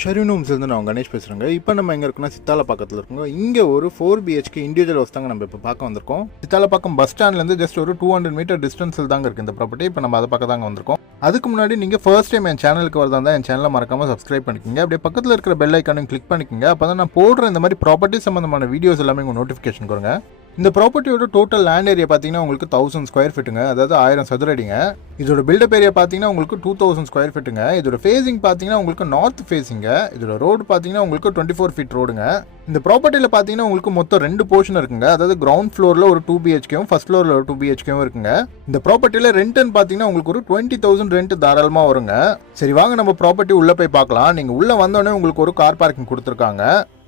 ஷெரின் ஹோம்ஸ்லேருந்து நான் கணேஷ் பேசுகிறேங்க. இப்போ நம்ம எங்கே இருக்கோம்னா சித்தாலப்பாக்கத்தில் இருக்கோங்க. இங்கே ஒரு 4 BHK இண்டிவிஜுவல் ஹவுஸ் தாங்க நம்ம இப்போ பார்க்க வந்திருக்கோம். சித்தாலப்பாக்கம் பஸ் ஸ்டாண்ட்லேருந்து ஜஸ்ட் ஒரு 200 மீட்டர் டிஸ்டன்ஸில் தாங்க இருக்குது இந்த ப்ராப்பர்ட்டி. இப்போ நம்ம அதை பார்க்க தாங்க வந்திருக்கோம். அதுக்கு முன்னாடி நீங்கள் ஃபர்ஸ்ட் டைம் என் சேனலுக்கு வரதா இருந்தால் என் சேனலை மறக்காமல் சப்ஸ்கிரைப் பண்ணிக்கோங்க. அப்படியே பக்கத்தில் இருக்கிற பெல் ஐக்கானையும் கிளிக் பண்ணிக்கோங்க. அப்போ தான் நான் போடுற இந்த மாதிரி ப்ராப்பர்ட்டி சம்மந்தமான வீடியோஸ் எல்லாமே உங்கள் நோட்டிஃபிகேஷன் வருங்க. இந்த ப்ராப்பர்ட்டியோட டோட்டல் லேண்ட் ஏரியா பார்த்தீங்கன்னா உங்களுக்கு 1000 ஸ்கொயர் ஃபீட்டுங்க, அதாவது 1000 சதுர அடிங்க. இதோட பில்டப் ஏரியா பார்த்தீங்கன்னா உங்களுக்கு 2000 ஸ்கொயர் ஃபீட்டுங்க. இதோட ஃபேசிங் பார்த்தீங்கன்னா உங்களுக்கு நார்த் ஃபேசிங்க. இதோட ரோடு பார்த்தீங்கன்னா உங்களுக்கு 24 ஃபீட் ரோடுங்க. இந்த ப்ராப்பர்ட்டியில் பார்த்தீங்கன்னா உங்களுக்கு மொத்தம் 2 போர்ஷன் இருக்குங்க. அதாவது கிரவுண்ட் ஃப்ளோரில் ஒரு 2 BHKவும் ஃபர்ஸ்ட் ஃப்ளோரில் ஒரு 2 BHKவும் இருக்குங்க. இந்த ப்ராப்பர்ட்டியில் ரெண்ட்னு பார்த்தீங்கன்னா உங்களுக்கு ஒரு 20,000 ரெண்ட் தாராளமாக வருங்க. சரி வாங்க நம்ம ப்ராப்பர்ட்டி உள்ளே போய் பார்க்கலாம். நீங்கள் உள்ளே வந்தோடனே உங்களுக்கு ஒரு கார் பார்க்கிங் கொடுத்துருக்காங்க.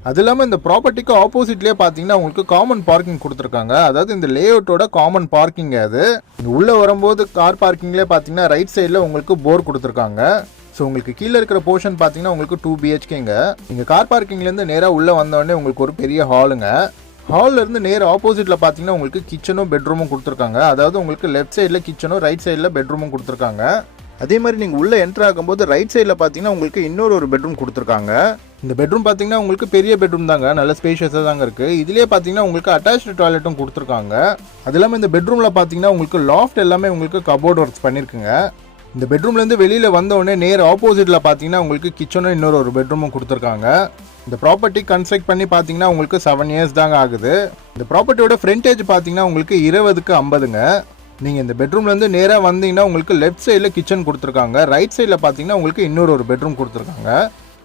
அது இல்லாமல் இந்த ப்ராப்பர்ட்டிக்கு ஆப்போசிட்லேயே பார்த்தீங்கன்னா உங்களுக்கு காமன் பார்க்கிங் கொடுத்துருக்காங்க. அதாவது இந்த லேஅவுட்டோட காமன் பார்க்கிங் அது. இங்கே உள்ளே வரும்போது கார் பார்க்கிங்லேயே பார்த்தீங்கன்னா ரைட் சைடில் உங்களுக்கு போர் கொடுத்துருக்காங்க. ஸோ உங்களுக்கு கீழே இருக்கிற போர்ஷன் பார்த்தீங்கன்னா உங்களுக்கு 2 BHKங்க. நீங்கள் கார் பார்க்கிங்லேருந்து நேராக உள்ளே வந்தோடனே உங்களுக்கு ஒரு பெரிய ஹாலுங்க. ஹாலில் இருந்து நேராக ஆப்போசிட்டில் பார்த்தீங்கன்னா உங்களுக்கு கிச்சனும் பெட்ரூமும் கொடுத்துருக்காங்க. அதாவது உங்களுக்கு லெஃப்ட் சைடில் கிச்சனும் ரைட் சைடில் பெட்ரூமும் கொடுத்துருக்காங்க. அதே மாதிரி நீங்கள் உள்ளே என்ட்ரு ஆகும்போது ரைட் சைடில் பார்த்தீங்கன்னா உங்களுக்கு இன்னொரு பெட்ரூம் கொடுத்துருக்காங்க. இந்த பெட்ரூம் பார்த்தீங்கன்னா உங்களுக்கு பெரிய பெட்ரூம் தாங்க, நல்ல ஸ்பேஷியஸாக தாங்க இருக்குது. இதுலேயே பார்த்தீங்கன்னா உங்களுக்கு அட்டாச்டு டாய்லெட்டும் கொடுத்துருக்காங்க. அது இல்லாமல் இந்த பெட்ரூமில் பார்த்தீங்கன்னா உங்களுக்கு லாஃப்ட் எல்லாமே உங்களுக்கு கபோர்ட் ஒர்க்ஸ் பண்ணியிருக்குங்க. இந்த பெட்ரூம்லேருந்து வெளியில் வந்தோடனே நேர் ஆப்போசிட்டில் பார்த்தீங்கன்னா உங்களுக்கு கிச்சனும் இன்னொரு பெட்ரூமும் கொடுத்துருக்காங்க. இந்த ப்ராப்பர்ட்டி கன்ஸ்ட்ரக்ட் பண்ணி பார்த்தீங்கன்னா உங்களுக்கு 7 இயர்ஸ் தாங்க ஆகுது. இந்த ப்ராப்பர்ட்டியோட ஃப்ரண்டேஜ் பார்த்தீங்கன்னா உங்களுக்கு 20க்கு 50ங்க. நீங்கள் இந்த பெட்ரூம்லேருந்து நேராக வந்தீங்கன்னா உங்களுக்கு லெஃப்ட் சைடில் கிச்சன் கொடுத்துருக்காங்க. ரைட் சைடில் பார்த்தீங்கன்னா உங்களுக்கு இன்னொரு பெட்ரூம் கொடுத்துருக்காங்க.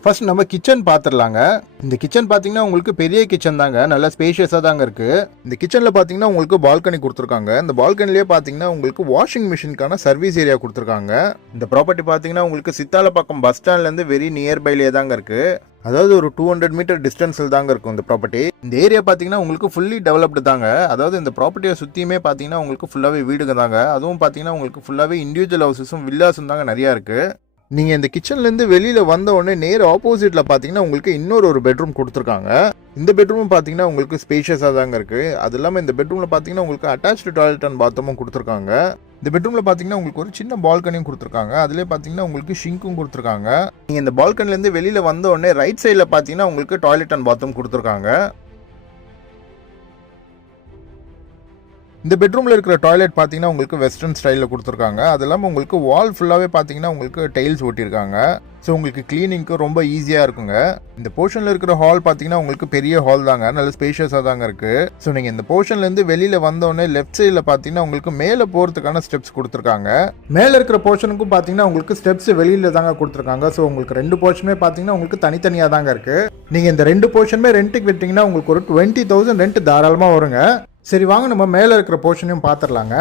ஃபர்ஸ்ட் நம்ம கிச்சன் பார்த்துடலாங்க. இந்த கிச்சன் பார்த்தீங்கன்னா உங்களுக்கு பெரிய கிச்சன் தாங்க, நல்ல ஸ்பேஷியஸாக தாங்க இருக்குது. இந்த கிச்சனில் பார்த்தீங்கன்னா உங்களுக்கு பால்கனி கொடுத்துருக்காங்க. இந்த பால்கனிலே பார்த்தீங்கன்னா உங்களுக்கு வாஷிங் மிஷினுக்கான சர்வீஸ் ஏரியா கொடுத்துருக்காங்க. இந்த ப்ராப்பர்ட்டி பார்த்தீங்கன்னா உங்களுக்கு சித்தாலப்பாக்கம் பஸ் ஸ்டாண்ட்லேருந்து வெரி நியர்பைலேயே தாங்க இருக்குது. அதாவது ஒரு 200 மீட்டர் டிஸ்டன்ஸில் தாங்க இருக்கும் இந்த ப்ராப்பர்ட்டி. இந்த ஏரியா பார்த்தீங்கன்னா உங்களுக்கு ஃபுல்லி டெவலப்டு தாங்க. அதாவது இந்த ப்ராப்பர்ட்டியை சுற்றியுமே பார்த்தீங்கன்னா உங்களுக்கு ஃபுல்லாகவே வீடுங்க தாங்க. அதுவும் பார்த்தீங்கன்னா உங்களுக்கு ஃபுல்லாகவே இண்டிவிஜுவல் ஹவுசஸும் வில்லாஸும் தாங்க நிறையா இருக்குது. நீங்கள் இந்த கிச்சன்லேருந்து வெளியில் வந்த உடனே நேர் ஆப்போசிட்டில் பார்த்தீங்கன்னா உங்களுக்கு இன்னொரு பெட்ரூம் கொடுத்துருக்காங்க. இந்த பெட்ரூமும் பார்த்தீங்கன்னா உங்களுக்கு ஸ்பேஷியஸாக தாங்க இருக்குது. அது இல்லாமல் இந்த பெட்ரூமில் பார்த்தீங்கன்னா உங்களுக்கு அட்டாச்டு டாய்லெட் அண்ட் பாத்ரூமும் கொடுத்துருக்காங்க. இந்த பெட்ரூமில் பார்த்தீங்கன்னா உங்களுக்கு ஒரு சின்ன பால்கனியும் கொடுத்துருக்காங்க. அதிலே பார்த்தீங்கன்னா உங்களுக்கு ஷிங்க்கும் கொடுத்துருக்காங்க. நீங்கள் இந்த பால்கனிலேருந்து வெளியில் வந்த உடனே ரைட் சைடில் பார்த்தீங்கன்னா உங்களுக்கு டாய்லெட் அண்ட் பாத்ரூம் கொடுத்துருக்காங்க. இந்த பெட்ரூமில் இருக்கிற டாய்லெட் பார்த்தீங்கன்னா உங்களுக்கு வெஸ்டர்ன் ஸ்டைலில் கொடுத்துருக்காங்க. அது இல்லாமல் உங்களுக்கு வால் ஃபுல்லாகவே பார்த்தீங்கன்னா உங்களுக்கு டைல்ஸ் ஒட்டியிருக்காங்க. ஸோ உங்களுக்கு கிளீனிங்க்கு ரொம்ப ஈஸியாக இருக்குங்க. இந்த போர்ஷனில் இருக்கிற ஹால் பார்த்தீங்கன்னா உங்களுக்கு பெரிய ஹால் தாங்க, நல்ல ஸ்பேஷியஸாக தாங்க இருக்குது. ஸோ நீங்கள் இந்த போர்ஷன்லேருந்து வெளியில் வந்தோடனே லெஃப்ட் சைடில் பார்த்தீங்கன்னா உங்களுக்கு மேலே போகிறதுக்கான ஸ்டெப்ஸ் கொடுத்துருக்காங்க. மேலே இருக்கிற போர்ஷனுக்கும் பார்த்தீங்கன்னா உங்களுக்கு ஸ்டெப்ஸ் வெளியில் தாங்க கொடுத்துருக்காங்க. ஸோ உங்களுக்கு 2 போர்ஷனுமே பார்த்தீங்கன்னா உங்களுக்கு தனித்தனியாக தாங்க இருக்குது. நீங்கள் இந்த 2 போர்ஷனுமே ரெண்ட்டுக்கு விட்டிங்கன்னா உங்களுக்கு ஒரு 20,000 ரெண்ட் தாராளமாக வருங்க. சரி வாங்க நம்ம மேலே இருக்கிற போர்ஷனையும் பார்த்துடலாங்க.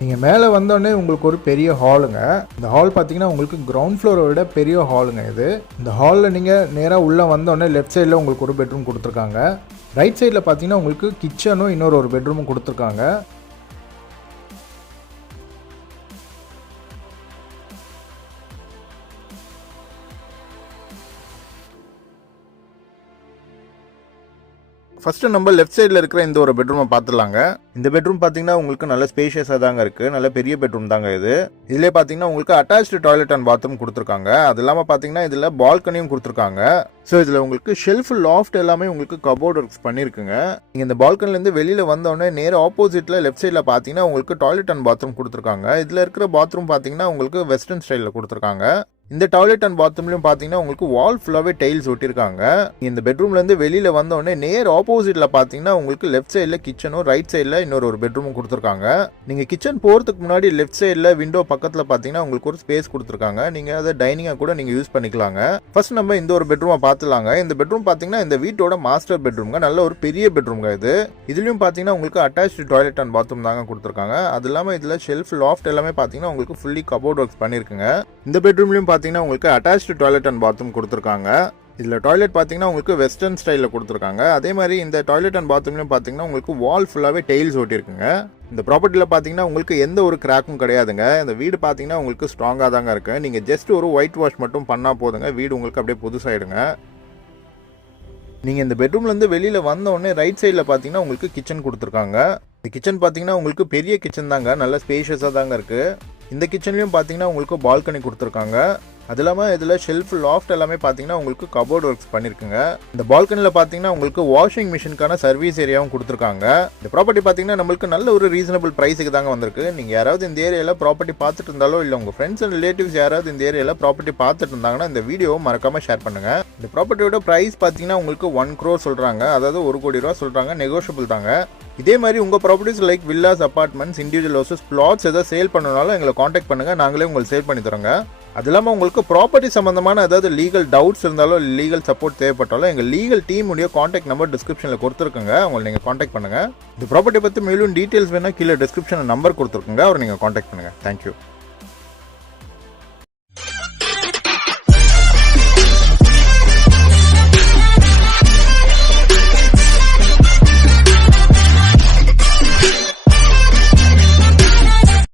நீங்கள் மேலே வந்தோடனே உங்களுக்கு ஒரு பெரிய ஹாலுங்க. இந்த ஹால் பார்த்தீங்கன்னா உங்களுக்கு கிரவுண்ட் ஃப்ளோரை விட பெரிய ஹாலுங்க இது. இந்த ஹாலில் நீங்கள் நேராக உள்ளே வந்தோடனே லெஃப்ட் சைடில் உங்களுக்கு ஒரு பெட்ரூம் கொடுத்துருக்காங்க. ரைட் சைடில் பார்த்தீங்கன்னா உங்களுக்கு கிச்சனும் இன்னொரு பெட்ரூமும் கொடுத்துருக்காங்க. ஃபர்ஸ்ட் நம்ம லெஃப்ட் சைடில் இருக்கிற இந்த ஒரு பெட்ரூமை பார்த்துடலாங்க. இந்த பெட்ரூம் பார்த்தீங்கன்னா உங்களுக்கு நல்ல ஸ்பேஷியஸாக தாங்க இருக்குது, நல்ல பெரிய பெட்ரூம் தாங்க இது. இதிலே பார்த்தீங்கன்னா உங்களுக்கு அட்டாச்டு டாய்லெட் அண்ட் பாத்ரூம் கொடுத்துருக்காங்க. அது இல்லாமல் பார்த்தீங்கன்னா இதில் பால்கனியும் கொடுத்துருக்காங்க. ஸோ இதில் உங்களுக்கு ஷெல்ஃப் லாஃப்ட் எல்லாமே உங்களுக்கு கபோர்ட் ஒர்க்ஸ் பண்ணியிருக்குங்க. நீங்கள் இந்த பால்கனிலேருந்து வெளியில் வந்தோடனே நேர் ஆப்போசிட்டில் லெஃப்ட் சைடில் பார்த்தீங்கன்னா உங்களுக்கு டாய்லெட் அண்ட் பாத்ரூம் கொடுத்துருக்காங்க. இதில் இருக்கிற பாத்ரூம் பார்த்தீங்கன்னா உங்களுக்கு வெஸ்டர்ன் ஸ்டைலில் கொடுத்துருக்காங்க. இந்த டாய்லெட் அண்ட் பாத்ரூம்லையும் பார்த்தீங்கன்னா உங்களுக்கு வால் ஃபுல்லாகவே டைல்ஸ் ஒட்டியிருக்காங்க. இந்த பெட்ரூம்லேருந்து வெளியில் வந்தோடனே நேர் ஆப்போசிட்டில் பார்த்தீங்கன்னா உங்களுக்கு லெஃப்ட் சைடில் கிச்சனும் ரைட் சைடில் இன்னொரு பெட்ரூமும் கொடுத்துருக்காங்க. நீங்கள் கிச்சன் போகிறதுக்கு முன்னாடி லெஃப்ட் சைடில் விண்டோ பக்கத்தில் பார்த்தீங்கன்னா உங்களுக்கு ஒரு ஸ்பேஸ் கொடுத்துருக்காங்க. நீங்கள் அதை டைனிங்காக கூட நீங்கள் யூஸ் பண்ணிக்கலாங்க. ஃபர்ஸ்ட் நம்ம இந்த ஒரு பெட்ரூமை பார்த்துலாங்க. இந்த பெட்ரூம் பார்த்தீங்கன்னா இந்த வீட்டோட மாஸ்டர் பெட்ரூம்ங்க, நல்ல ஒரு பெரிய பெட்ரூம்ங்க இது. இதுலையும் பார்த்தீங்கன்னா உங்களுக்கு அட்டாச்டு டாய்லெட் அண்ட் பாத்ரூம் தாங்க கொடுத்துருக்காங்க. அது இல்லாமல் இதில் ஷெல்ஃப் லாஃப்ட் எல்லாமே பார்த்தீங்கன்னா உங்களுக்கு ஃபுல்லி கபோர்ட் ஒர்க்ஸ் பண்ணியிருக்குங்க. இந்த பெட்ரூம்லையும் பார்த்தீங்கன்னா உங்களுக்கு அட்டாச்டு டாய்லெட் அண்ட் பாத்ரூம் கொடுத்துருக்காங்க. இதில் டாய்லெட் பார்த்தீங்கன்னா உங்களுக்கு வெஸ்டர்ன் ஸ்டைலில் கொடுத்துருக்காங்க. அதே மாதிரி இந்த டாய்லெட் அண்ட் பாத்ரூம்லையும் பார்த்தீங்கன்னா உங்களுக்கு வால் ஃபுல்லாகவே டெயில்ஸ் ஓட்டியிருக்குங்க. இந்த ப்ராப்பர்ட்டியில் பார்த்தீங்கன்னா உங்களுக்கு எந்த ஒரு கிராக்கும் கிடையாதுங்க. இந்த வீடு பார்த்தீங்கன்னா உங்களுக்கு ஸ்ட்ராங்காக தாங்க இருக்குது. நீங்கள் ஜஸ்ட் ஒரு ஒயிட் வாஷ் மட்டும் பண்ணால் போதுங்க, வீடு உங்களுக்கு அப்படியே புதுசாகிடுங்க. நீங்கள் இந்த பெட்ரூம்லேருந்து வெளியில் வந்தோடனே ரைட் சைடில் பார்த்தீங்கன்னா உங்களுக்கு கிச்சன் கொடுத்துருக்காங்க. இந்த கிச்சன் பார்த்தீங்கன்னா உங்களுக்கு பெரிய கிச்சன் தாங்க, நல்ல ஸ்பேஷியஸாக தாங்க இருக்குது. இந்த கிச்சன்லையும் பார்த்தீங்கன்னா உங்களுக்கு பால்கனி கொடுத்துருக்காங்க. அது இல்லாமல் இதில் ஷெல்ஃப் லாஃப்ட் எல்லாமே பார்த்தீங்கன்னா உங்களுக்கு கபோர்ட் ஒர்க்ஸ் பண்ணியிருக்குங்க. இந்த பால்கனியில் பார்த்தீங்கன்னா உங்களுக்கு வாஷிங் மிஷினுக்கான சர்வீஸ் ஏரியாவும் கொடுத்துருக்காங்க. இந்த ப்ராப்பர்ட்டி பார்த்தீங்கன்னா நம்மளுக்கு நல்ல ஒரு ரீசனபிள் ப்ரைஸுக்கு தாங்க வந்திருக்கு. நீங்கள் யாராவது இந்த ஏரியாவில் ப்ராப்பர்ட்டி பார்த்துட்டு இருந்தாலோ இல்லை உங்கள் ஃப்ரெண்ட்ஸ் அண்ட் ரிலேட்டிவ்ஸ் யாராவது இந்த ஏரியாவில் ப்ராப்பர்ட்டி பார்த்துட்டு இருந்தாங்கன்னா இந்த வீடியோவை மறக்காமல் ஷேர் பண்ணுங்கள். இந்த ப்ராப்பர்ட்டியோட ப்ரைஸ் பார்த்தீங்கன்னா உங்களுக்கு 1 crore சொல்கிறாங்க, அதாவது 1 கோடி ரூபா சொல்கிறாங்க, நெகோஷியபிள் தாங்க. இதே மாதிரி உங்கள் properties like villas, apartments, individual houses, flats எதாவது சேல் பண்ணனாலும் எங்களை காண்டாக்ட் பண்ணுங்கள், நாங்களே உங்களுக்கு சேல் பண்ணி தரோங்க. அது இல்லாமல் உங்களுக்கு ப்ராப்பர்ட்டி சம்மந்தமான ஏதாவது லீகல் டவுட்ஸ் இருந்தாலும் லீகல் சப்போர்ட் தேவைப்பட்டாலும் எங்கள் லீகல் டீம் உடைய காண்டாக்ட் நம்பர் டிஸ்கிரிப்ஷனில் கொடுத்துருக்குங்க, உங்களை நீங்கள் காண்டாக்ட் பண்ணுங்கள். இந்த ப்ராப்பர்ட்டி பற்றி மேலும் டீட்டெயில்ஸ் வேணால் கீழே டிஸ்கிரிப்ஷனில் நம்பர் கொடுத்துருக்குங்க, அவரை நீங்கள் காண்டாக்ட் பண்ணுங்கள். தேங்க்யூ.